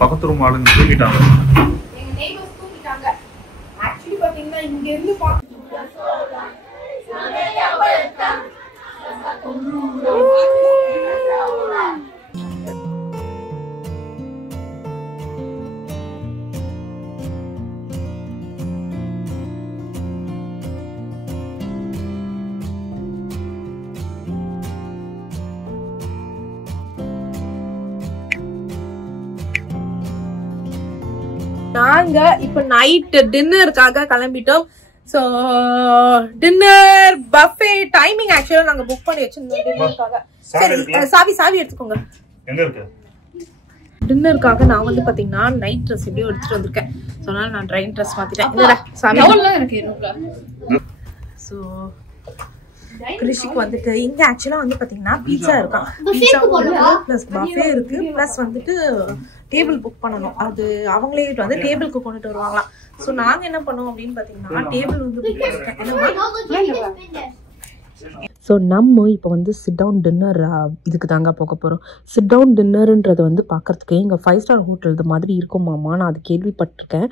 பக்கத்து ரூம் ஆளுங்க தூங்கிட்டாங்க. எங்க நெய்பர்ஸ் தூங்கிட்டாங்க. ஆக்சுவலி பாத்தீங்கன்னா இங்க இருந்து நாங்க இப்ப நைட் டின்னருக்காக கிளம்பிட்டோம். சோ டின்னர் பஃபே டைமிங் ஆக்சுவலா நாங்க புக் பண்ணி வச்சிருந்தோம் டின்னருக்காக. சரி சாவி எடுத்துக்கோங்க. எங்க இருக்கு? டின்னருக்காக நான் வந்து பாத்தீங்கன்னா நைட் ட்ரெஸ் எப்படியோ எடுத்துட்டு வந்திருக்கேன். சோ அதனால நான் ட்ரெயின் ட்ரெஸ் மாத்திட்டேன். சாவி எவ்வளவு இருக்கு ரூம்ல. சோ கிருஷிக்கு வந்துட்டு இங்க ஆக்சுவலா வந்து பாத்தீங்கன்னா பீட்சா இருக்கான். பீட்சா பிளஸ் பஃபே இருக்கு. பிளஸ் வந்துட்டு டேபிள் புக் பண்ணணும். அது அவங்களே வந்து டேபிளுக்கு கொண்டுட்டு வருவாங்களாம். சோ நாங்க என்ன பண்ணோம் அப்படின்னு பாத்தீங்கன்னா டேபிள் வந்து புக் பண்ணிட்டேன். ஸோ நம்ம இப்போ வந்து சிட் டவுன் டின்னர் இதுக்கு தாங்க போக போகிறோம். சிட் டவுன் டின்னருன்றது வந்து பார்க்குறதுக்கு இங்கே 5 ஸ்டார் ஹோட்டல் இது மாதிரி இருக்குமாம்மா. நான் அது கேள்விப்பட்டிருக்கேன்.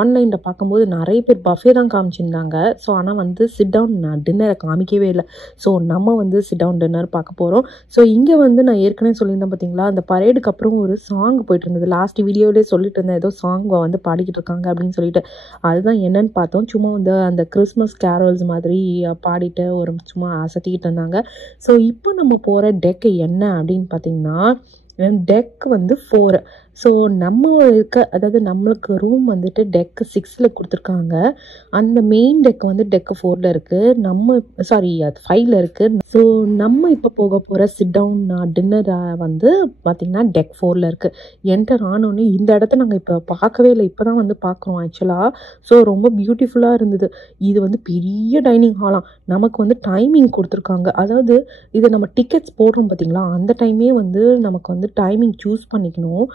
ஆன்லைனில் பார்க்கும்போது நிறைய பேர் பஃபே தான் காமிச்சிருந்தாங்க. ஸோ ஆனால் வந்து சிட் டவுன் டின்னரை காமிக்கவே இல்லை. ஸோ நம்ம வந்து சிட் டவுன் டின்னர் பார்க்க போகிறோம். ஸோ இங்கே வந்து நான் ஏற்கனவே சொல்லியிருந்தேன் பார்த்தீங்களா, அந்த பரேடுக்கு அப்புறம் ஒரு சாங் போயிட்டு இருந்தது. லாஸ்ட் வீடியோவிலே சொல்லிட்டு இருந்தேன் ஏதோ சாங் வந்து பாடிக்கிட்டு இருக்காங்க அப்படின்னு சொல்லிட்டு. அதுதான் என்னன்னு பார்த்தோம். சும்மா வந்து அந்த கிறிஸ்மஸ் கேரல்ஸ் மாதிரி பாடிட்டு ஒரு சும்மா அசத்திக்கிட்டு இருந்தாங்க. ஸோ இப்போ நம்ம போகிற டெக் என்ன அப்படின்னு பார்த்தீங்கன்னா டெக் வந்து 4. ஸோ நம்ம அதாவது நம்மளுக்கு ரூம் வந்துட்டு டெக்கு 6ல் கொடுத்துருக்காங்க. அந்த மெயின் டெக் வந்து டெக்கு 4ல் இருக்குது. நம்ம சாரி அது 5ல் இருக்குது. ஸோ நம்ம இப்போ போக போகிற சிட் டவுன் டின்னரை வந்து பார்த்திங்கன்னா டெக் 4ல் இருக்குது. என்டர் ஆனோடனே இந்த இடத்த நாங்கள் இப்போ பார்க்கவே இல்லை. இப்போ தான் வந்து பார்க்குறோம் ஆக்சுவலாக. ஸோ ரொம்ப பியூட்டிஃபுல்லாக இருந்தது. இது வந்து பெரிய டைனிங் ஹாலாம். நமக்கு வந்து டைமிங் கொடுத்துருக்காங்க. அதாவது இது நம்ம டிக்கெட்ஸ் போடுறோம் பார்த்திங்களா, அந்த டைமே வந்து நமக்கு வந்து டைமிங் சூஸ் பண்ணிக்கணும்.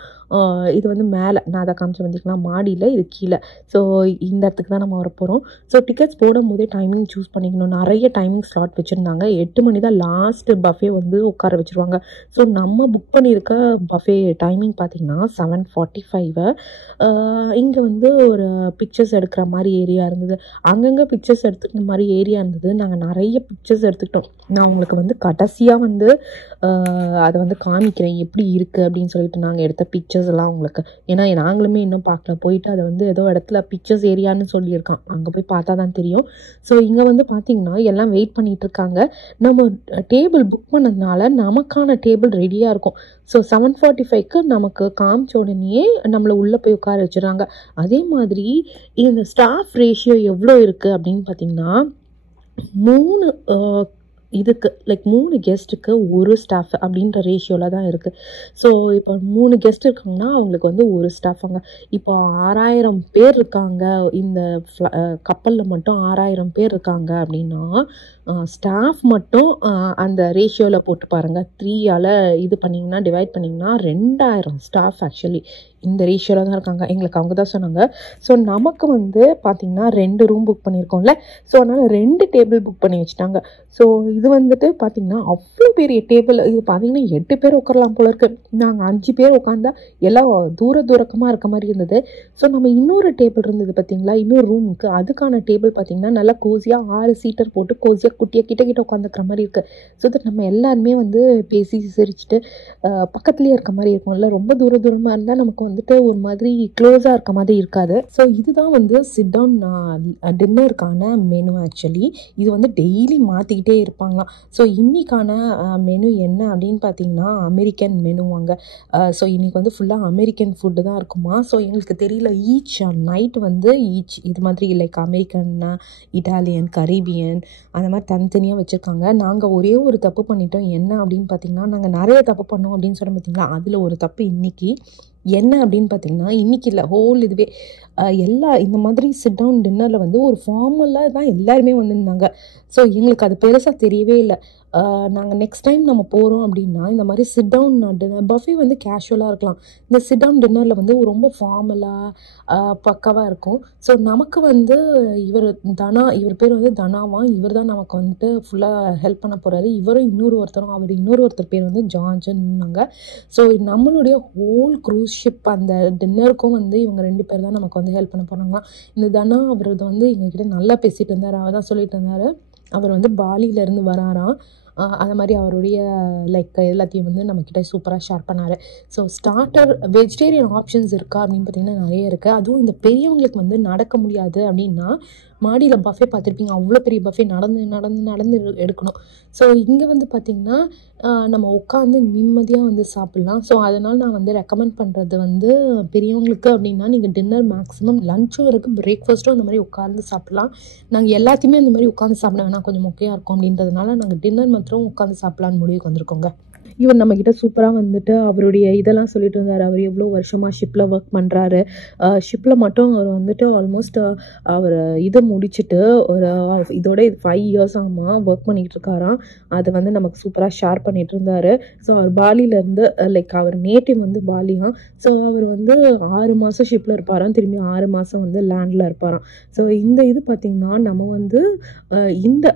இது வந்து மேலே நான் அதை காமிச்சு பார்த்திங்கன்னா மாடியில், இது கீழே. ஸோ இந்த இடத்துக்கு தான் நம்ம வரப்போகிறோம். ஸோ டிக்கெட்ஸ் போடும் போதே டைமிங் சூஸ் பண்ணிக்கணும். நிறைய டைமிங் ஸ்லாட் வச்சுருந்தாங்க. 8 மணி தான் லாஸ்ட்டு பஃபே வந்து உட்கார வச்சுருவாங்க. ஸோ நம்ம புக் பண்ணியிருக்க பஃபே டைமிங் பார்த்திங்கன்னா 7:45. இங்கே வந்து ஒரு பிக்சர்ஸ் எடுக்கிற மாதிரி ஏரியா இருந்தது. அங்கங்கே பிக்சர்ஸ் எடுத்துக்கிற மாதிரி ஏரியா இருந்தது. நாங்கள் நிறைய பிக்சர்ஸ் எடுத்துக்கிட்டோம். நான் உங்களுக்கு வந்து கடைசியாக வந்து அதை வந்து காமிக்கிறேன் எப்படி இருக்குது அப்படின்னு சொல்லிட்டு நாங்கள் எடுத்த பிக்சர்ஸ் எல்லாம் உங்களுக்கு. ஏன்னா நாங்களுமே இன்னும் பார்க்கல. போயிட்டு அதை வந்து ஏதோ இடத்துல பிக்சர்ஸ் ஏரியான்னு சொல்லியிருக்கான். அங்கே போய் பார்த்தா தான் தெரியும். ஸோ இங்கே வந்து பார்த்திங்கன்னா எல்லாம் வெயிட் பண்ணிகிட்டு இருக்காங்க. நம்ம டேபிள் புக் பண்ணதுனால நமக்கான டேபிள் ரெடியாக இருக்கும். ஸோ 7:45க்கு நமக்கு காமிச்ச உடனே நம்மளை உள்ளே போய் உட்கார வச்சுறாங்க. அதே மாதிரி இந்த ஸ்டாஃப் ரேஷியோ எவ்வளோ இருக்குது அப்படின்னு பார்த்திங்கன்னா 3 இதுக்கு லைக் 3 கெஸ்ட்டுக்கு 1 ஸ்டாஃப் அப்படின்ற ரேஷியோவில் தான் இருக்குது. ஸோ இப்போ 3 கெஸ்ட் இருக்காங்கன்னா அவங்களுக்கு வந்து 1 ஸ்டாஃபாங்க. இப்போ 6000 பேர் இருக்காங்க. இந்த கப்பலில் மட்டும் 6000 பேர் இருக்காங்க அப்படின்னா ஸ்டாஃப் மட்டும் அந்த ரேஷியோவில் போட்டு பாருங்கள். 3ஆல் இது பண்ணிங்கன்னா டிவைட் பண்ணிங்கன்னா 2000 ஸ்டாஃப் ஆக்சுவலி இந்த ரேஷியோவில் தான் இருக்காங்க. எங்களுக்கு அவங்க தான் சொன்னாங்க. ஸோ நமக்கு வந்து பார்த்திங்கன்னா 2 ரூம் புக் பண்ணியிருக்கோம்ல. ஸோ அதனால் 2 டேபிள் புக் பண்ணி வச்சுட்டாங்க. ஸோ இது வந்துட்டு பார்த்திங்கன்னா அவ்வளோ பெரிய டேபிள். இது பார்த்திங்கன்னா 8 பேர் உட்காரலாம் போல இருக்குது. நாங்கள் 5 பேர் உட்காந்தா எல்லாம் தூரமாக இருக்க மாதிரி இருந்தது. ஸோ நம்ம இன்னொரு டேபிள் இருந்தது பார்த்திங்களா, இன்னொரு ரூமுக்கு அதுக்கான டேபிள் பார்த்திங்கன்னா நல்லா கோசியாக 6 சீட்டர் போட்டு கோசியாக குட்டியாக கிட்ட உட்காந்துக்கிற மாதிரி இருக்குது. ஸோ தட் நம்ம எல்லாருமே வந்து பேசி சிரிச்சுட்டு பக்கத்துலேயே இருக்க மாதிரி இருக்கும்ல. ரொம்ப தூரமாக இருந்தால் நமக்கு வந்துட்டு ஒரு மாதிரி க்ளோஸாக இருக்க மாதிரி இருக்காது. ஸோ இதுதான் வந்து சிட் டவுன் டின்னருக்கான மெனு. ஆக்சுவலி இது வந்து டெய்லி மாற்றிக்கிட்டே இருப்பாங்களாம். ஸோ இன்றைக்கான மெனு என்ன அப்படின்னு பார்த்தீங்கன்னா அமெரிக்கன் மெனுவாங்க. ஸோ இன்றைக்கி வந்து ஃபுல்லாக அமெரிக்கன் ஃபுட்டு தான் இருக்குமா. ஸோ எங்களுக்கு தெரியல. ஈச் நைட் வந்து இது மாதிரி லைக் அமெரிக்கன், இட்டாலியன், கரீபியன் அந்த மாதிரி தனித்தனியாக வச்சுருக்காங்க. நாங்கள் ஒரே ஒரு தப்பு பண்ணிட்டோம். என்ன அப்படின்னு பார்த்தீங்கன்னா நாங்கள் நிறைய தப்பு பண்ணோம் அப்படின்னு சொன்ன பார்த்தீங்களா, அதில் ஒரு தப்பு இன்றைக்கி என்ன அப்படின்னு பார்த்தீங்கன்னா இன்றைக்கி இல்லை ஹோல் இதுவே எல்லா இந்த மாதிரி சிட் டவுன் டின்னரில் வந்து ஒரு ஃபார்மலாக தான் எல்லாருமே வந்திருந்தாங்க. ஸோ எங்களுக்கு அது பெருசாக தெரியவே இல்லை. நாங்கள் நெக்ஸ்ட் டைம் நம்ம போகிறோம் அப்படின்னா இந்த மாதிரி சிட் டவுன் டின்னர் பஃபே வந்து கேஷுவலாக இருக்கலாம். இந்த சிட் டவுன் டின்னரில் வந்து ரொம்ப ஃபார்மலாக பக்காவாக இருக்கும். ஸோ நமக்கு வந்து இவர் பேர் வந்து தனாவான். இவர் தான் நமக்கு வந்துட்டு ஃபுல்லாக ஹெல்ப் பண்ண போகிறாரு. இவரும் இன்னொருத்தர் பேர் வந்து ஜார்ஜன்னாங்க. ஸோ நம்மளுடைய ஹோல் க்ரூஸ் ஷிப் அந்த டின்னருக்கும் வந்து இவங்க 2 பேர் தான் நமக்கு வந்து ஹெல்ப் பண்ண போகிறாங்களாம். இந்த தனா அவர் வந்து எங்ககிட்ட நல்லா பேசிகிட்டு இருந்தார். அவர் தான் சொல்லிட்டு இருந்தார் அவர் வந்து பாலியிலேருந்து வராராம். அந்த மாதிரி அவருடைய எல்லாத்தையும் வந்து நம்மக்கிட்ட சூப்பராக ஷேர் பண்ணார். ஸோ ஸ்டார்டர் வெஜிடேரியன் ஆப்ஷன்ஸ் இருக்கா அப்படின்னு பார்த்திங்கன்னா நிறைய இருக்குது. அதுவும் இந்த பெரியவங்களுக்கு வந்து நடக்க முடியாது அப்படின்னா மாடியில் பஃபே பார்த்துருப்பீங்க. அவ்வளோ பெரிய பஃபே நடந்து எடுக்கணும். ஸோ இங்கே வந்து பார்த்திங்கன்னா நம்ம உட்காந்து நிம்மதியாக வந்து சாப்பிட்லாம். ஸோ அதனால் நான் வந்து ரெக்கமெண்ட் பண்ணுறது வந்து பெரியவங்களுக்கு அப்படின்னா நீங்கள் டின்னர் மேக்ஸிமம் லஞ்சும் இருக்குது, பிரேக்ஃபாஸ்ட்டும் அந்த மாதிரி உட்காந்து சாப்பிட்லாம். நாங்கள் எல்லாத்தையுமே அந்த மாதிரி உட்காந்து சாப்பிட வேணாம், கொஞ்சம் மொக்கையாக இருக்கும் அப்படின்றதுனால நாங்கள் டின்னர் மாத்திரம் உட்காந்து சாப்பிட்லான்னு முடிவுக்கு வந்திருக்கோங்க. இவர் நம்மக்கிட்ட சூப்பராக வந்துட்டு அவருடைய இதெல்லாம் சொல்லிட்டு இருந்தார். அவர் எவ்வளோ வருஷமாக ஷிப்பில் ஒர்க் பண்ணுறாரு. ஷிப்பில் மட்டும் அவர் வந்துட்டு ஆல்மோஸ்ட் அவர் இதை முடிச்சுட்டு இதோட 5 years ஒர்க் பண்ணிக்கிட்டு இருக்காராம். அதை வந்து நமக்கு சூப்பராக ஷேர் பண்ணிகிட்டு இருந்தார். ஸோ அவர் பாலியிலேருந்து அவர் நேட்டிவ் வந்து பாலியாம். ஸோ அவர் வந்து 6 மாதம் ஷிப்பில் இருப்பாராம், திரும்பி 6 மாதம் வந்து லேண்டில் இருப்பாராம். ஸோ இந்த இது பார்த்திங்கன்னா நம்ம வந்து இந்த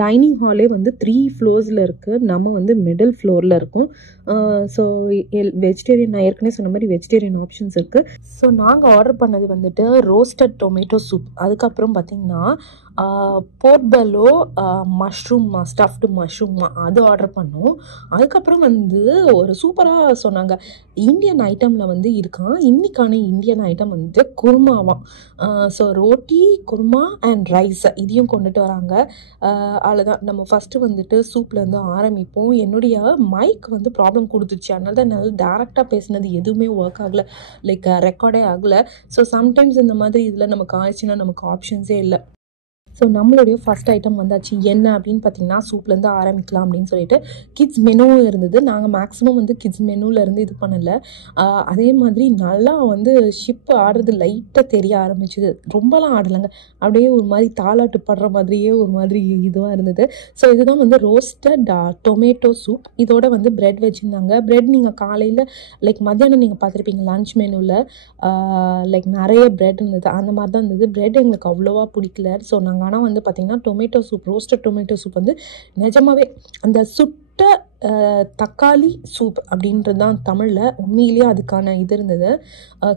டைனிங் ஹாலே வந்து 3 floors இருக்குது. நம்ம வந்து மிடில் ஃப்ளோரில் இருக்கும். ஸோ வெஜிடேரியன் நான் ஏற்கனவே சொன்ன மாதிரி வெஜிடேரியன் ஆப்ஷன்ஸ் இருக்குது. ஸோ நாங்கள் ஆர்டர் பண்ணது வந்துட்டு ரோஸ்டட் டொமேட்டோ சூப், அதுக்கப்புறம் பார்த்திங்கன்னா போர்ட்பெல்லோ மஷ்ரூம் ஸ்டஃப்டு மஷ்ரூம் அது ஆர்டர் பண்ணோம். அதுக்கப்புறம் வந்து ஒரு சூப்பராக சொன்னாங்க இந்தியன் ஐட்டமில் வந்து இருக்கான். இன்றைக்கான இந்தியன் ஐட்டம் வந்து குருமாவாம். So roti kurma and rice இதையும் கொண்டுட்டு வராங்க. அவ்வளோதான். நம்ம ஃபஸ்ட்டு வந்துட்டு சூப்லேருந்து ஆரம்பிப்போம். என்னுடைய மைக் வந்து ப்ராப்ளம் கொடுத்துச்சு, அதனால தான் என்னால் டேரெக்டாக பேசினது எதுவுமே ஒர்க் ஆகலை, ரெக்கார்டே ஆகலை. ஸோ சம்டைம்ஸ் இந்த மாதிரி இதில் நமக்கு ஆயிடுச்சுன்னா நமக்கு ஆப்ஷன்ஸே இல்லை. ஸோ நம்மளுடைய ஃபஸ்ட் ஐட்டம் வந்தாச்சு. என்ன அப்படின்னு பார்த்தீங்கன்னா சூப்லேருந்து ஆரம்பிக்கலாம் அப்படின்னு சொல்லிட்டு கிட்ஸ் மெனுவும் இருந்தது. நாங்கள் மேக்ஸிமம் வந்து கிட்ஸ் மெனுவிலேருந்து இது பண்ணலை. அதே மாதிரி நல்லா வந்து ஷிப் ஆடுறது லைட்டாக தெரிய ஆரம்பிச்சுது. ரொம்பலாம் ஆடலைங்க, அப்படியே ஒரு மாதிரி தாளாட்டு படுற மாதிரியே ஒரு மாதிரி இதுவாக இருந்தது. ஸோ இதுதான் வந்து ரோஸ்டட் டொமேட்டோ சூப். இதோட வந்து ப்ரெட் வச்சுருந்தாங்க. ப்ரெட் நீங்கள் காலையில் மத்தியானம் நீங்கள் பார்த்துருப்பீங்க லன்ச் மெனுவில் நிறைய ப்ரெட் இருந்தது, அந்த மாதிரி தான் இருந்தது. ப்ரெட் எங்களுக்கு அவ்வளோவா பிடிக்கல. ஸோ நாங்கள் ஆனால் வந்து பார்த்திங்கன்னா tomato soup, roasted tomato soup வந்து நிஜமாவே அந்த சுட்ட தக்காளி சூப் அப்படின்றது தான் தமிழில். உண்மையிலேயே அதுக்கான இது இருந்தது.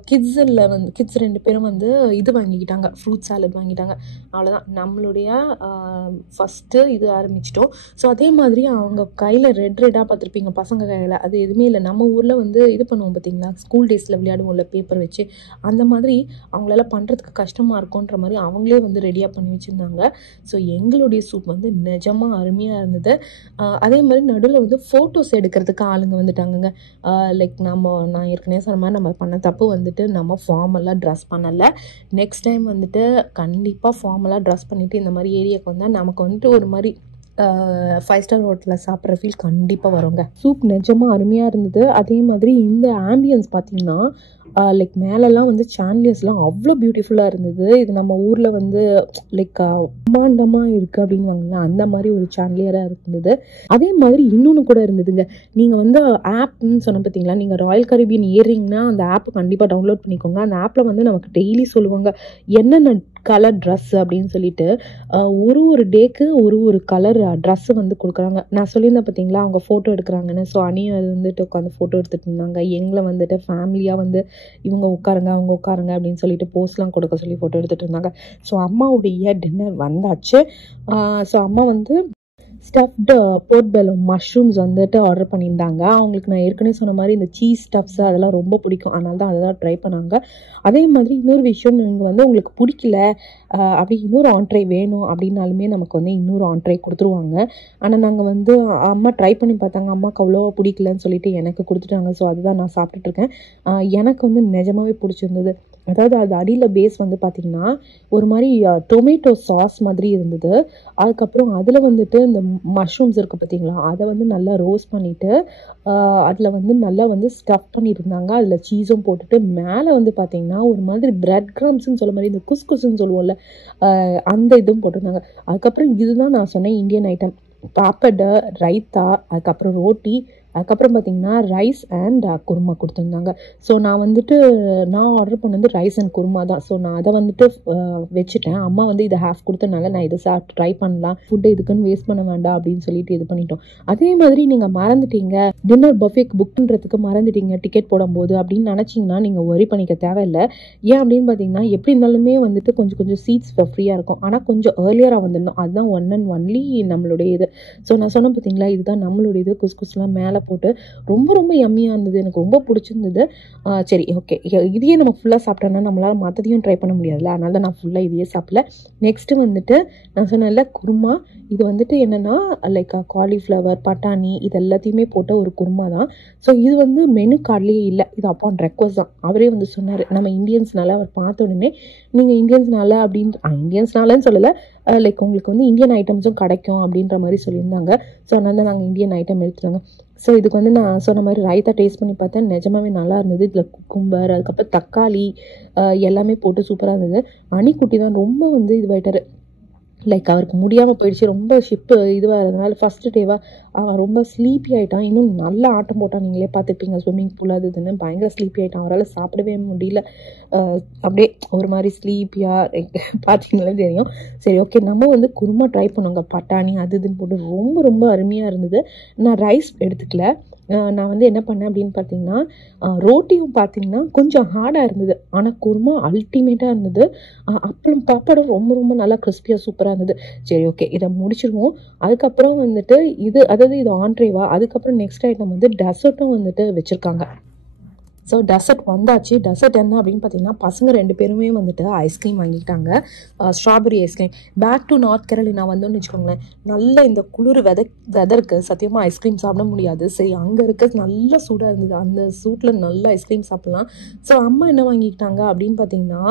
கிட்ஸ் 2 பேரும் வந்து இது வாங்கிக்கிட்டாங்க, ஃப்ரூட் சாலட் வாங்கிட்டாங்க. அவ்வளோதான், நம்மளுடைய ஃபஸ்ட்டு இது ஆரம்பிச்சிட்டோம். ஸோ அதே மாதிரி அவங்க கையில் ரெட்டாக பார்த்துருப்பீங்க பசங்க கையில், அது எதுவுமே இல்லை. நம்ம ஊரில் வந்து இது பண்ணுவோம் பார்த்திங்களா, ஸ்கூல் டேஸில் விளையாடுவோம்ல பேப்பர் வச்சு, அந்த மாதிரி அவங்களால பண்ணுறதுக்கு கஷ்டமாக இருக்குன்ற மாதிரி அவங்களே வந்து ரெடியாக பண்ணி வச்சுருந்தாங்க. ஸோ எங்களுடைய சூப் வந்து நிஜமாக அருமையாக இருந்தது. அதே மாதிரி நடுவில் வந்து ஃபோட்டோஸ் எடுக்கிறதுக்கு ஆளுங்க வந்துட்டாங்கங்க. நான் ஏற்கனவே சொன்ன மாதிரி நம்ம பண்ண தப்பு வந்துட்டு நம்ம ஃபார்மலாக ட்ரெஸ் பண்ணலை. நெக்ஸ்ட் டைம் வந்துட்டு கண்டிப்பாக ஃபார்மலாக ட்ரெஸ் பண்ணிவிட்டு இந்த மாதிரி ஏரியாவுக்கு வந்தால் நமக்கு வந்துட்டு ஒரு மாதிரி 5 star ஹோட்டலில் சாப்பிட்ற ஃபீல் கண்டிப்பாக வருங்க. சூப் நிஜமாக அருமையாக இருந்தது. அதே மாதிரி இந்த ஆம்பியன்ஸ் பார்த்திங்கன்னா மேலெல்லாம் வந்து சாண்டிலியர்ஸ்லாம் அவ்வளோ பியூட்டிஃபுல்லாக இருந்தது. இது நம்ம ஊரில் வந்து பிரம்மாண்டமாக இருக்குது அப்படின்னு வாங்கலாம், அந்த மாதிரி ஒரு சாண்டிலியராக இருந்தது. அதே மாதிரி இன்னொன்று கூட இருந்ததுங்க. நீங்கள் வந்து ஆப்னு சொன்ன பார்த்தீங்களா, நீங்கள் ராயல் கரீபியன் ஏறிங்கன்னா அந்த ஆப் கண்டிப்பாக டவுன்லோட் பண்ணிக்கோங்க. அந்த ஆப்பில் வந்து நமக்கு டெய்லி சொல்லுவாங்க என்னென்ன கலர் ட்ரெஸ் அப்படின்னு சொல்லிட்டு ஒரு டேக்கு ஒரு கலர் ட்ரெஸ்ஸு வந்து கொடுக்குறாங்க. நான் சொல்லியிருந்தேன் பார்த்தீங்களா அவங்க ஃபோட்டோ எடுக்கிறாங்கன்னு. ஸோ அணியும் வந்துட்டு உட்காந்து ஃபோட்டோ எடுத்துகிட்டு இருந்தாங்க. எங்களை வந்துட்டு ஃபேமிலியாக வந்து இவங்க உட்காருங்க அவங்க உட்காருங்க அப்படின்னு சொல்லிட்டு போஸ்ட்லாம் கொடுக்க சொல்லி ஃபோட்டோ எடுத்துகிட்டு இருந்தாங்க. ஸோ அம்மாவுடைய டின்னர் வந்தாச்சு. ஸோ அம்மா வந்து ஸ்டஃப்டு போர்ட்பெல்லோ மஷ்ரூம்ஸ் வந்துட்டு ஆர்டர் பண்ணியிருந்தாங்க. அவங்களுக்கு நான் ஏற்கனவே சொன்ன மாதிரி இந்த சீஸ் ஸ்டஃப்ஸு அதெல்லாம் ரொம்ப பிடிக்கும், அதனால தான் அதை தான் ட்ரை பண்ணாங்க. அதே மாதிரி இன்னொரு விஷயம், நீங்கள் வந்து உங்களுக்கு பிடிக்கல அப்படி இன்னொரு ஆண்ட்ரை வேணும் அப்படின்னாலுமே நமக்கு வந்து இன்னொரு ஆண்ட்ரை கொடுத்துருவாங்க. ஆனால் நாங்கள் வந்து அம்மா ட்ரை பண்ணி பார்த்தாங்க, அம்மாவுக்கு அவ்வளோவா பிடிக்கலன்னு சொல்லிட்டு எனக்கு கொடுத்துட்டாங்க. ஸோ அதுதான் நான் சாப்பிட்டுட்ருக்கேன். எனக்கு வந்து நிஜமாகவே பிடிச்சிருந்தது. அதாவது அது அடியில் பேஸ் வந்து பார்த்திங்கன்னா ஒரு மாதிரி டொமேட்டோ சாஸ் மாதிரி இருந்தது. அதுக்கப்புறம் அதில் வந்துட்டு இந்த மஷ்ரூம்ஸ் இருக்குது பார்த்திங்களா, அதை வந்து நல்லா ரோஸ்ட் பண்ணிவிட்டு அதில் வந்து நல்லா வந்து ஸ்டஃப் பண்ணியிருந்தாங்க. அதில் சீஸும் போட்டுட்டு மேலே வந்து பார்த்திங்கன்னா ஒரு மாதிரி பிரெட் கிராம்ஸ்ன்னு சொல்ல மாதிரி இந்த குஸ்குஸ்ன்னு சொல்லுவோம்ல, அந்த இதுவும் போட்டிருந்தாங்க. அதுக்கப்புறம் இதுதான் நான் சொன்னேன் இந்தியன் ஐட்டம். பாப்படு, ரைத்தா, அதுக்கப்புறம் ரோட்டி, அதுக்கப்புறம் பார்த்திங்கன்னா ரைஸ் அண்ட் குருமா கொடுத்துருந்தாங்க. ஸோ நான் ஆர்டர் பண்ணது ரைஸ் அண்ட் குருமா தான். ஸோ நான் அதை வச்சுட்டேன். அம்மா இதை ஹாஃப் கொடுத்தனால நான் இதை சாப்பிட்டு ட்ரை பண்ணலாம், ஃபுட்டை இதுக்குன்னு வேஸ்ட் பண்ண வேண்டாம் அப்படின்னு சொல்லிட்டு இது பண்ணிட்டோம். அதே மாதிரி நீங்கள் மறந்துட்டீங்க, டின்னர் பஃபேக்கு புக் பண்ணுறதுக்கு மறந்துட்டீங்க டிக்கெட் போடும்போது அப்படின்னு நினச்சிங்கன்னா நீங்கள் ஒரி பண்ணிக்க தேவையில்லை. ஏன் அப்படின்னு பார்த்தீங்கன்னா எப்படி இருந்தாலுமே கொஞ்சம் சீட்ஸ் ஃப்ரீயாக இருக்கும். ஆனால் கொஞ்சம் ஏர்லியராக வந்துடணும். அதுதான் ஒன் அண்ட் ஒன்லி நம்மளுடைய இது. ஸோ நான் சொன்னேன் பார்த்தீங்களா, இதுதான் நம்மளுடைய இது. குஸ்குஸ்லாம் மேலே போட்டு ரொம்ப ரொம்ப யம்மியாக இருந்தது. எனக்கு ரொம்ப பிடிச்சிருந்தது. சரி ஓகே, இதையே நம்ம ஃபுல்லாக சாப்பிட்டோன்னா நம்மளால் மற்றதையும் ட்ரை பண்ண முடியாதுல்ல, அதனால தான் நான் ஃபுல்லாக இதையே சாப்பிடல. நெக்ஸ்ட்டு நான் சொன்னேன்ல குருமா, இது என்னென்னா லைக் காலிஃப்ளவர், பட்டாணி இது எல்லாத்தையுமே போட்ட ஒரு குருமா தான். ஸோ இது மெனு கார்ட்லேயே இல்லை, இது அப்பான் ரெக்வஸ்ட் தான். அவரே சொன்னார், நம்ம இந்தியன்ஸ்னால அவர் பார்த்த உடனே நீங்கள் இந்தியன்ஸ்னால இந்தியன்ஸ்னாலன்னு சொல்லலை, லைக் உங்களுக்கு இந்தியன் ஐட்டம்ஸும் கிடைக்கும் அப்படின்ற மாதிரி சொல்லியிருந்தாங்க. ஸோ அதனால தான் நாங்கள் இந்தியன் ஐட்டம் எடுத்துட்டாங்க. ஸோ இதுக்கு நான் சொன்ன மாதிரி ரைத்தா டேஸ்ட் பண்ணி பார்த்தேன், நிஜமாவே நல்லா இருந்தது. இதில் குக்கும்பர், அதுக்கப்புறம் தக்காளி எல்லாமே போட்டு சூப்பராக இருந்தது. அணிக்குட்டி தான் ரொம்ப இதுவாயிட்டார், லைக் அவருக்கு முடியாமல் போயிடுச்சு. ரொம்ப ஷிப்பு இதுவாக இருந்ததுனால ஃபஸ்ட்டு டேவாக அவன் ரொம்ப ஸ்லீப்பி ஆகிட்டான். இன்னும் நல்லா ஆட்டம் போட்டான், நீங்களே பார்த்துருப்பீங்க. ஸ்விம்மிங் பூல் அதுன்னு பயங்கர ஸ்லீப்பி ஆகிட்டான். அவரால் சாப்பிடவே முடியல, அப்படியே ஒரு மாதிரி ஸ்லீப்பியாக பார்த்தீங்களே தெரியும். சரி ஓகே, நம்ம குருமா ட்ரை பண்ணோங்க. பட்டாணி அது இதுன்னு போட்டு ரொம்ப ரொம்ப அருமையாக இருந்தது. நான் ரைஸ் எடுத்துக்கல. நான் என்ன பண்ணேன் அப்படின்னு பார்த்தீங்கன்னா, ரோட்டியும் பார்த்தீங்கன்னா கொஞ்சம் ஹார்டாக இருந்தது, ஆனால் குருமா அல்டிமேட்டாக இருந்தது. அப்பளம் பாப்படம் ரொம்ப ரொம்ப நல்லா கிறிஸ்பியாக சூப்பராக இருந்தது. சரி ஓகே, இதை முடிச்சிருவோம். அதுக்கப்புறம் இது ஆண்ட்ரேவா. அதுக்கப்புறம் நெக்ஸ்ட் ஐட்டம் டெசர்ட்டும் வச்சுருக்காங்க. ஸோ டெசர்ட் வந்தாச்சு. டெசர்ட் என்ன அப்படின்னு பார்த்தீங்கன்னா, பசங்க 2 பேருமே ஐஸ்கிரீம் வாங்கிக்கிட்டாங்க, strawberry ice cream. Back to North Carolina வந்தோன்னு வச்சுக்கோங்களேன், நல்ல இந்த குளிர் வெதருக்கு சத்தியமாக ஐஸ்கிரீம் சாப்பிட முடியாது. சரி, அங்கே இருக்க நல்ல சூடாக இருந்தது, அந்த சூட்டில் நல்ல ஐஸ்கிரீம் சாப்பிட்லாம். ஸோ அம்மா என்ன வாங்கிக்கிட்டாங்க அப்படின்னு பார்த்தீங்கன்னா,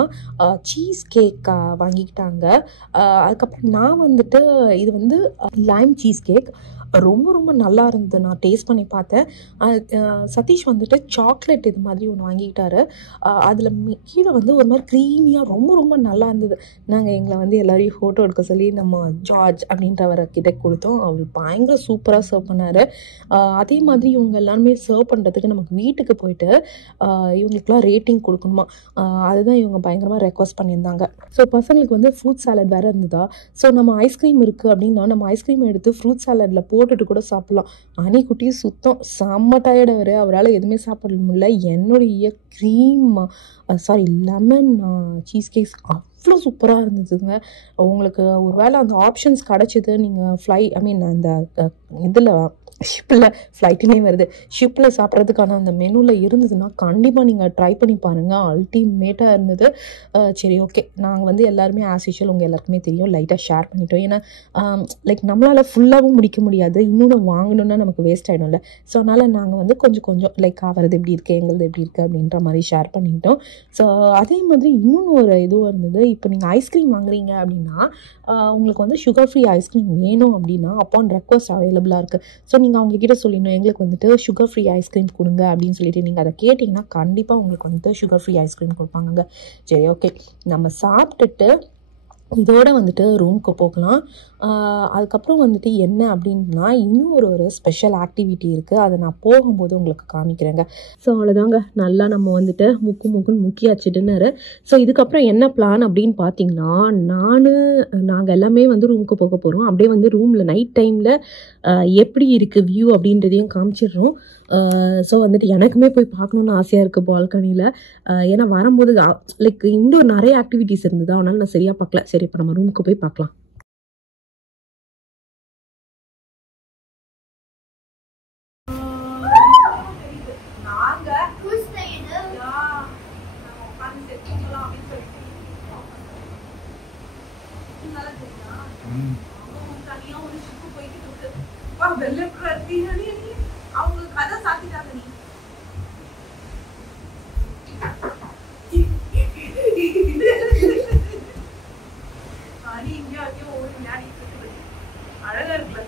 சீஸ் கேக் வாங்கிக்கிட்டாங்க. அதுக்கப்புறம் நான் இது லைம் சீஸ் கேக் ரொம்ப ரொம்ப நல்லா இருந்தது. நான் டேஸ்ட் பண்ணி பார்த்தேன். சதீஷ் சாக்லேட் இது மாதிரி ஒன்று வாங்கிக்கிட்டாரு. அதில் கீழே ஒரு மாதிரி க்ரீமியாக ரொம்ப ரொம்ப நல்லா இருந்தது. நாங்கள் எங்களை எல்லாரையும் ஃபோட்டோ எடுக்க சொல்லி நம்ம ஜார்ஜ் அப்படின்றவரை கிட்ட கொடுத்தோம். அவர் பயங்கர சூப்பராக சர்வ் பண்ணார். அதே மாதிரி இவங்க எல்லாருமே சர்வ் பண்ணுறதுக்கு நமக்கு வீட்டுக்கு போயிட்டு இவங்களுக்குலாம் ரேட்டிங் கொடுக்கணுமா, அதுதான் இவங்க பயங்கரமாக ரெக்வஸ்ட் பண்ணியிருந்தாங்க. ஸோ பசங்களுக்கு ஃப்ரூட் சாலட் வேறு இருந்ததா. ஸோ நம்ம ஐஸ்கிரீம் இருக்குது அப்படின்னா நம்ம ஐஸ்கிரீம் எடுத்து ஃப்ரூட் சாலடில் போட்டுட்டு கூட சாப்பிட்லாம். அணிக்குட்டி சுத்தம் செம்ம டயர்டாக அவரால் எதுவுமே சாப்பிட முடியல. என்னுடைய லெமன் சீஸ் கேக்ஸ் அவ்வளோ சூப்பராக இருந்ததுங்க. உங்களுக்கு ஒரு வேளை அந்த ஆப்ஷன்ஸ் கிடச்சிது, நீங்கள் அந்த இதில் ஷிப்பில் ஃப்ளைட்டுனே வருது, ஷிப்பில் சாப்பிட்றதுக்கான அந்த மெனுவில் இருந்ததுன்னா கண்டிப்பாக நீங்கள் ட்ரை பண்ணி பாருங்கள், அல்டிமேட்டாக இருந்தது. சரி ஓகே, நாங்கள் எல்லாருமே ஆஸ் யூஷுவல் உங்கள் எல்லாருக்குமே தெரியும் லைட்டாக ஷேர் பண்ணிட்டோம். ஏன்னா லைக் நம்மளால் ஃபுல்லாகவும் முடிக்க முடியாது, இன்னொன்று வாங்கணுன்னா நமக்கு வேஸ்ட் ஆகிடும்ல. ஸோ அதனால் நாங்கள் கொஞ்சம் லைக் அவரது எப்படி இருக்குது எங்களது எப்படி இருக்குது அப்படின்ற மாதிரி ஷேர் பண்ணிக்கிட்டோம். ஸோ அதே மாதிரி இன்னொன்று ஒரு இதுவும் இருந்தது. இப்போ நீங்கள் ஐஸ்கிரீம் வாங்குறீங்க அப்படின்னா உங்களுக்கு சுகர் ஃப்ரீ ஐஸ்கிரீம் வேணும் அப்படின்னா அப்பான் ரெக்வஸ்ட் அவைலபிளாக இருக்குது. ஸோ நீங்கள் அவங்கக்கிட்ட சொல்லிடணும், எங்களுக்கு சுகர் ஃப்ரீ ஐஸ்கிரீம் கொடுங்க அப்படின்னு சொல்லிட்டு நீங்கள் அதை கேட்டிங்கன்னா கண்டிப்பாக உங்களுக்கு சுகர் ஃப்ரீ ஐஸ்கிரீம் கொடுப்பாங்க. சரி ஓகே, நம்ம சாப்பிட்டுட்டு இதோட ரூமுக்கு போகலாம். அதுக்கப்புறம் என்ன அப்படின்னா இன்னும் ஒரு ஸ்பெஷல் ஆக்டிவிட்டி இருக்குது, அதை நான் போகும்போது உங்களுக்கு காமிக்கிறேங்க. ஸோ அவ்வளோதாங்க, நல்லா நம்ம முக்குன்னு முக்கியாச்சு டின்னரு. ஸோ இதுக்கப்புறம் என்ன பிளான் அப்படின்னு பார்த்தீங்கன்னா, நாங்கள் எல்லாமே ரூமுக்கு போக போகிறோம். அப்படியே ரூமில் நைட் டைமில் எப்படி இருக்குது வியூ அப்படின்றதையும் காமிச்சிடுறோம். ஸோ எனக்குமே போய் பார்க்கணுன்னு ஆசையாக இருக்குது பால்கனியில். ஏன்னா வரும்போது லைக் இன்னும் நிறைய ஆக்டிவிட்டீஸ் இருந்தது, அதனால நான் சரியாக பார்க்கல. சரி, இப்போ நம்ம ரூமுக்கு போய் பார்க்கலாம். அவங்களுக்கு கதை சாத்திட்டாங்க. அழகா இருக்கு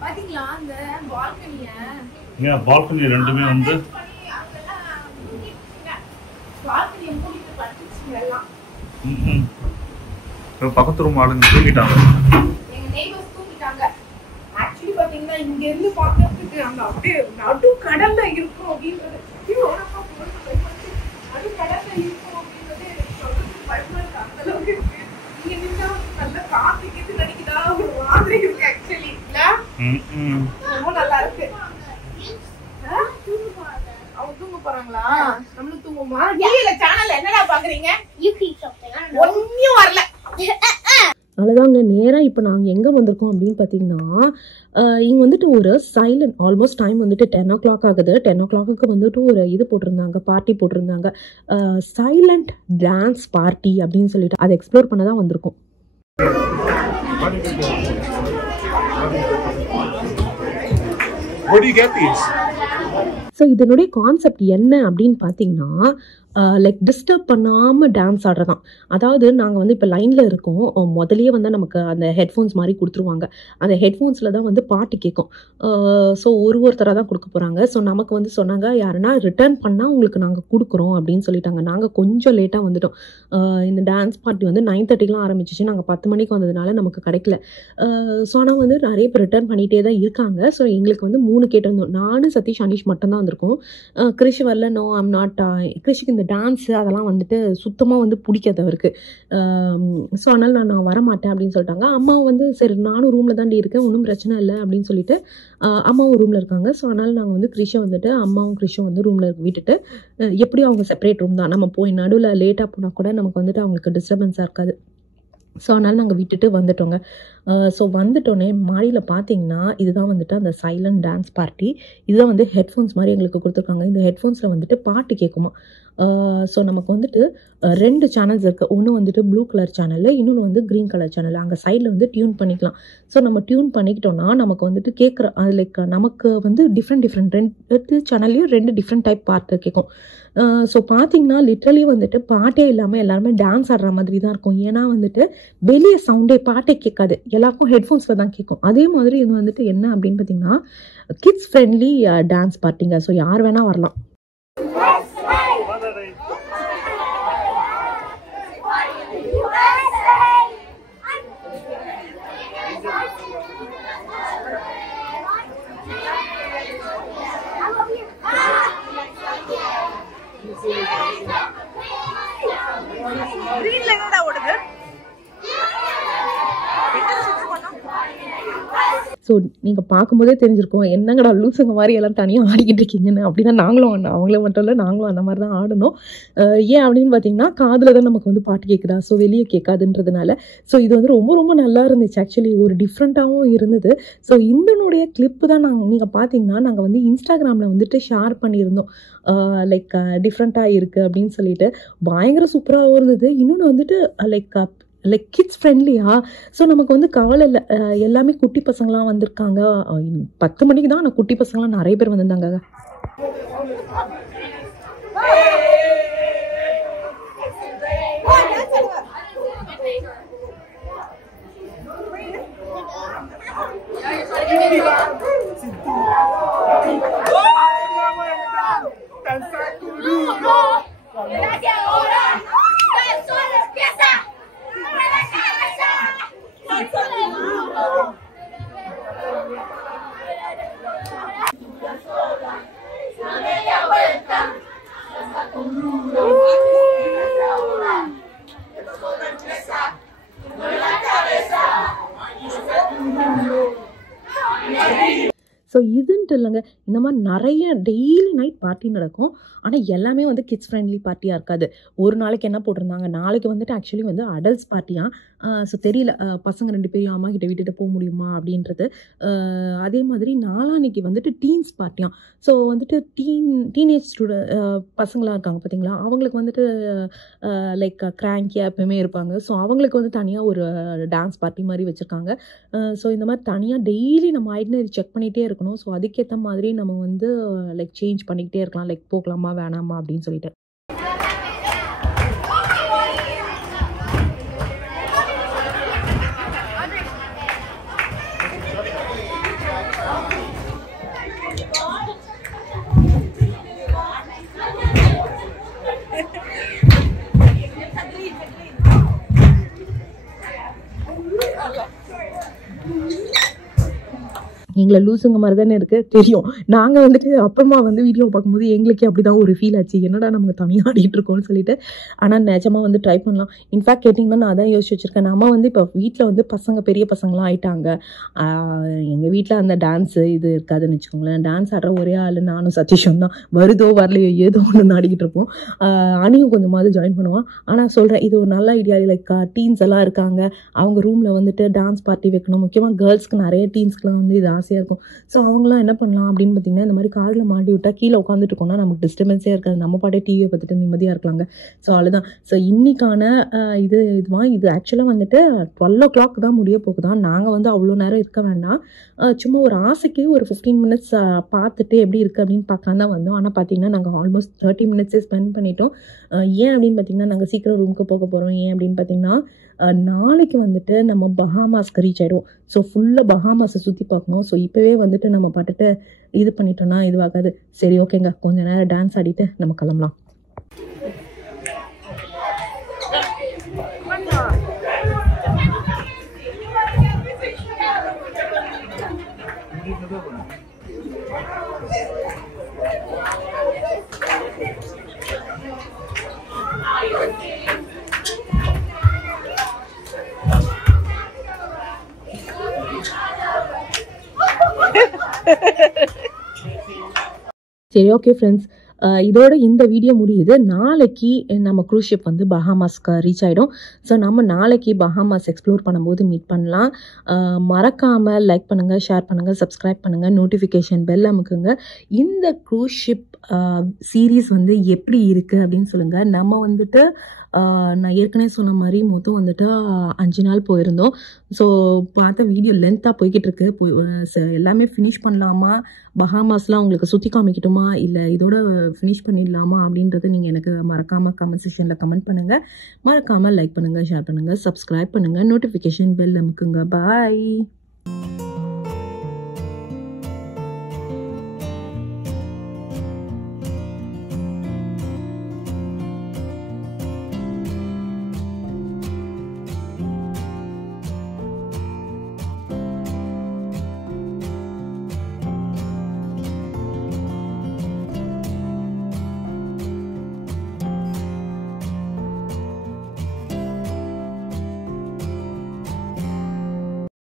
பாத்தீங்களா அந்த பால்கனிய ஏன் பால்கனி ரெண்டுமே வந்து பக்கத்து ரூம் ஆளுங்க தூங்கிட்டாங்க. எங்க நெய்பர்ஸ் தூங்கிட்டாங்க. ஆக்சுவலி பாத்தீங்கன்னா இங்க இருந்து பாக்கிறதுக்கு அங்க அப்படியே நடு கடல்ல இருக்கும் அப்படின்றது நடு கடல்ல இருக்கும் அப்படின்றது சொல்றதுக்கு பயமா இருக்கு. அந்த அளவுக்கு இருக்கு. இங்க நின்னா நல்ல காத்துக்கு நடிக்குதா ஒரு மாதிரி இருக்கு ஆக்சுவலி. இல்ல ரொம்ப நல்லா இருக்கு. அவங்க தூங்க போறாங்களா? நம்மளும் தூங்குமா? டிவில சேனல்ல என்னடா பாக்குறீங்க? ஒன்னும் வரல. அவ்வளோதாங்க. நேராக இப்போ நாங்கள் எங்கே வந்திருக்கோம் அப்படின்னு பார்த்தீங்கன்னா, இங்கே வந்துட்டு ஒரு சைலண்ட் ஆல்மோஸ்ட் டைம் வந்துட்டு 10 o'clock ஆகுது. 10 o'clock வந்துட்டு ஒரு இது போட்டிருந்தாங்க, பார்ட்டி போட்டிருந்தாங்க, சைலண்ட் டான்ஸ் பார்ட்டி அப்படின்னு சொல்லிட்டு அதை எக்ஸ்ப்ளோர் பண்ண தான் வந்திருக்கோம். ஸோ இதனுடைய கான்செப்ட் என்ன அப்படின்னு பார்த்தீங்கன்னா, லைக் டிஸ்டர்ப் பண்ணாமல் டான்ஸ் ஆடுறதான். அதாவது நாங்கள் வந்து இப்போ லைனில் இருக்கோம். முதலே வந்து நமக்கு அந்த ஹெட்ஃபோன்ஸ் மாதிரி கொடுத்துருவாங்க. அந்த ஹெட்ஃபோன்ஸில் தான் வந்து பாட்டு கேட்கும். ஸோ ஒருத்தராக தான் கொடுக்க போகிறாங்க. ஸோ நமக்கு வந்து சொன்னாங்க, யாருன்னா ரிட்டர்ன் பண்ணால் உங்களுக்கு நாங்கள் கொடுக்குறோம் அப்படின்னு சொல்லிட்டாங்க. நாங்கள் கொஞ்சம் லேட்டாக வந்துட்டோம். இந்த டான்ஸ் பார்ட்டி வந்து 9:30 ஆரம்பிச்சிச்சு. நாங்கள் 10 மணிக்கு வந்ததுனால நமக்கு கிடைக்கல. ஸோ ஆனால் வந்து நிறைய பேர் ரிட்டர்ன் பண்ணிகிட்டே தான் இருக்காங்க. ஸோ எங்களுக்கு வந்து 3 கேட்டிருந்தோம். நானும் சதீஷ் அனீஷ் மட்டும்தான் வந்திருக்கோம். கிறிஷ் வரல. No I'm not. கிறிஷுக்கு இந்த டான்ஸு அதெல்லாம் வந்துட்டு சுத்தமாக வந்து பிடிக்காது அவருக்கு. ஸோ அதனால் நான் வரமாட்டேன் அப்படின்னு சொல்லிட்டாங்க. அம்மா வந்து சரி நானும் ரூமில் தாண்டி இருக்கேன், ஒன்றும் பிரச்சனை இல்லை அப்படின்னு சொல்லிட்டு அம்மாவும் ரூமில் இருக்காங்க. ஸோ அதனால் நாங்கள் வந்து கிறிஷை வந்துட்டு அம்மாவும் கிறிஷும் வந்து ரூமில் விட்டுட்டு, எப்படியும் அவங்க செப்பரேட் ரூம் தான், நம்ம போய் நடுவில் லேட்டாக போனால் கூட நமக்கு வந்துட்டு அவங்களுக்கு டிஸ்டர்பன்ஸாக இருக்காது. ஸோ அதனால் நாங்கள் விட்டுட்டு வந்துட்டோங்க. ஸோ வந்துட்டோன்னே மாடியில் பார்த்தீங்கன்னா இதுதான் வந்துட்டு அந்த சைலண்ட் டான்ஸ் பார்ட்டி. இதுதான் வந்து ஹெட்ஃபோன்ஸ் மாதிரி எங்களுக்கு கொடுத்துருக்காங்க. இந்த ஹெட்ஃபோன்ஸில் வந்துட்டு பாட்டு கேட்குமா. ஸோ நமக்கு வந்துட்டு 2 சேனல்ஸ் இருக்குது. ஒன்று வந்துட்டு ப்ளூ கலர் சேனலு, இன்னொன்று வந்து க்ரீன் கலர் சேனல். அங்கே சைடில் வந்து டியூன் பண்ணிக்கலாம். ஸோ நம்ம டியூன் பண்ணிக்கிட்டோன்னா நமக்கு வந்துட்டு கேட்குற அது லைக் நமக்கு வந்து டிஃப்ரெண்ட் 2 சேனல்லையும் 2 டிஃப்ரெண்ட் டைப் பாட்டு கேட்கும். ஸோ பார்த்தீங்கன்னா லிட்ரலி வந்துட்டு பாட்டே இல்லாமல் எல்லாருமே டான்ஸ் ஆடுற மாதிரி தான் இருக்கும். ஏன்னா வந்துட்டு வெளியே சவுண்டே பாட்டே கேட்காது, எல்லாருக்கும் ஹெட்ஃபோன்ஸில் தான் கேட்கும். அதே மாதிரி இது வந்துட்டு என்ன அப்படின்னு பார்த்தீங்கன்னா கிட்ஸ் ஃப்ரெண்ட்லி டான்ஸ் பார்ட்டிங்க. ஸோ யார் வேணால் வரலாம். ஸோ நீங்கள் பார்க்கும்போதே தெரிஞ்சிருக்கோம், என்னங்கடா லூசுங்க மாதிரி எல்லாம் தனியாக ஆடிக்கிட்டு இருக்கீங்கன்னு. அப்படி தான் நாங்களும் ஆடினோம். அவங்கள மட்டும் இல்லை, நாங்களும் அந்த மாதிரி தான் ஆடணும். ஏன் அப்படின்னு பார்த்தீங்கன்னா காதில் தான் நமக்கு வந்து பாட்டு கேட்குதா, ஸோ வெளியே கேட்காதுன்றதுனால. ஸோ இது வந்து ரொம்ப நல்லா இருந்துச்சு. ஆக்சுவலி ஒரு டிஃப்ரெண்ட்டாகவும் இருந்தது. ஸோ இதனுடைய கிளிப்பு தான் நீங்கள் பார்த்தீங்கன்னா நாங்கள் வந்து இன்ஸ்டாகிராமில் வந்துட்டு ஷேர் பண்ணியிருந்தோம். லைக் டிஃப்ரெண்ட்டாக இருக்குது அப்படின்னு சொல்லிட்டு பயங்கர சூப்பராகவும் இருந்தது. இன்னொன்று வந்துட்டு லைக் கிட்ஸ் ஃப்ரெண்ட்லியா. ஸோ நமக்கு வந்து கவலை இல்லை, எல்லாமே குட்டி பசங்களாம் வந்திருக்காங்க. 10 மணிக்கு தான், ஆனால் குட்டி பசங்களாம் நிறைய பேர் வந்திருந்தாங்க. ஸோ இதுன்ட்டு இல்லைங்க, இந்த மாதிரி நிறைய டெய்லி நைட் பார்ட்டி நடக்கும். ஆனால் எல்லாமே வந்து கிட்ஸ் ஃப்ரெண்ட்லி பார்ட்டியாக இருக்காது. ஒரு நாளைக்கு என்ன போட்டிருந்தாங்க, நாளைக்கு வந்துட்டு ஆக்சுவலி வந்து அடல்ட்ஸ் பார்ட்டியாக. ஸோ தெரியல பசங்க 2 பேரும் அம்மா கிட்ட விட்டுட்டு போக முடியுமா அப்படின்றது. அதே மாதிரி நாளான்னைக்கு வந்துட்டு டீன்ஸ் பார்ட்டியாக. ஸோ வந்துட்டு டீனேஜ் பசங்களாக இருக்காங்க பார்த்தீங்களா, அவங்களுக்கு வந்துட்டு லைக் கிராங்கியாக எப்பவுமே இருப்பாங்க. ஸோ அவங்களுக்கு வந்து தனியாக ஒரு டான்ஸ் பார்ட்டி மாதிரி வச்சுருக்காங்க. ஸோ இந்த மாதிரி தனியாக டெய்லி நம்ம ஐட்னரி செக் பண்ணிகிட்டே இருக்கணும். ஸோ அதுக்கேற்ற மாதிரி நம்ம வந்து லைக் சேஞ்ச் பண்ணிக்கிட்டே இருக்கலாம், லைக் போகலாமா வேணாமா அப்படின்னு சொல்லிட்டு. எங்களை லூசுங்க மாதிரி தானே இருக்குது தெரியும். நாங்கள் வந்துட்டு அப்புறமா வந்து வீடியோ பார்க்கும்போது எங்களுக்கே அப்படி தான் ஒரு ஃபீல் ஆச்சு, என்னடா நமக்கு தனியாக ஆடிட்டு இருக்கோம்னு சொல்லிட்டு. ஆனால் நிஜமாக வந்து ட்ரை பண்ணலாம். இன்ஃபேக்ட் கேட்டிங்கன்னா நான் அதான் யோசிச்சு வச்சுருக்கேன். நம்ம வந்து இப்போ வீட்டில் வந்து பசங்க பெரிய பசங்களாம் ஆகிட்டாங்க. எங்கள் வீட்டில் அந்த டான்ஸு இது இருக்காதுன்னு வச்சுக்கோங்களேன். டான்ஸ் ஆடுற ஒரே ஆள் நானும் சதீஷும் தான். வருதோ வரலையோ ஏதோ ஒன்று ஆடிக்கிட்டு இருப்போம். அணியும் கொஞ்சமாவது ஜாயின் பண்ணுவான். ஆனால் சொல்கிறேன், இது ஒரு நல்ல ஐடியா. லைக் டீன்ஸ் எல்லாம் இருக்காங்க, அவங்க ரூமில் வந்துட்டு டான்ஸ் பார்ட்டி வைக்கணும். முக்கியமாக கேர்ள்ஸ்க்கு நிறைய டீன்ஸ்க்குலாம் வந்து இது ஆசையாக இருக்கும். ஸோ அவங்களாம் என்ன பண்ணலாம் அப்படின்னு பார்த்தீங்கன்னா, இந்த மாதிரி காதில் மாட்டி விட்டால் கீழே உட்காந்துட்டு இருக்கோம்னா நமக்கு டிஸ்டர்பன்ஸே இருக்காது. நம்ம பாட்டே டிவியை பார்த்துட்டு நிம்மதியாக இருக்கலாங்க. ஸோ அவ்வளோதான். ஸோ இன்றைக்கான இது ஆக்சுவலாக வந்துட்டு 12 o'clock தான் முடிய போகுதான். நாங்கள் வந்து அவ்வளோ நேரம் இருக்க வேண்டாம், சும்மா ஒரு ஆசைக்கு ஒரு 15 minutes பார்த்துட்டு எப்படி இருக்குது அப்படின்னு பார்க்கலாம் தான் வந்தோம். ஆனால் பார்த்தீங்கன்னா நாங்கள் ஆல்மோஸ்ட் 30 minutes ஸ்பெண்ட் பண்ணிட்டோம். ஏன் அப்படின்னு பார்த்தீங்கன்னா, நாங்கள் சீக்கிரம் ரூமுக்கு போக போகிறோம். ஏன் அப்படின்னு பார்த்தீங்கன்னா, நாளைக்கு வந்துட்டு நம்ம பஹாமாஸ்க்கு ரீச் ஆகிடும். ஸோ ஃபுல்லாக பஹாமாஸை சுற்றி பார்க்கணும். ஸோ இப்போவே வந்துட்டு நம்ம பாட்டுட்டு இது பண்ணிட்டோன்னா இதுவாகாது. சரி ஓகேங்க, கொஞ்சம் நேரம் டான்ஸ் ஆடிட்டு நம்ம கிளம்பலாம். சரி ஓகே ஃப்ரெண்ட்ஸ், இதோட இந்த வீடியோ முடியுது. நாளைக்கு நம்ம க்ரூஸ் ஷிப் வந்து பஹாமாஸ்க்கு ரீச் ஆகிடும். ஸோ நம்ம நாளைக்கு பஹாமாஸ் எக்ஸ்ப்ளோர் பண்ணும்போது மீட் பண்ணலாம். மறக்காமல் லைக் பண்ணுங்கள், ஷேர் பண்ணுங்கள், சப்ஸ்கிரைப் பண்ணுங்கள், நோட்டிஃபிகேஷன் பெல் அமுக்குங்க. இந்த க்ரூஸ் ஷிப் சீரீஸ் வந்து எப்படி இருக்குது அப்படின்னு சொல்லுங்கள். நம்ம வந்துட்டு நான் ஏற்கனவே சொன்ன மாதிரி மொத்தம் வந்துட்டு 5 நாள் போயிருந்தோம். ஸோ பார்த்த வீடியோ லென்த்தாக போய்கிட்டு இருக்கு. எல்லாமே ஃபினிஷ் பண்ணலாமா, பஹாமாஸ்லாம் உங்களுக்கு சுற்றி காமிக்கட்டுமா, இல்லை இதோட ஃபினிஷ் பண்ணிடலாமா அப்படின்றத நீங்கள் எனக்கு மறக்காமல் கமெண்ட் செக்ஷனில் கமெண்ட் பண்ணுங்கள். மறக்காமல் லைக் பண்ணுங்கள், ஷேர் பண்ணுங்கள், சப்ஸ்கிரைப் பண்ணுங்கள், நோட்டிஃபிகேஷன் பெல் அமுக்குங்க. பாய்.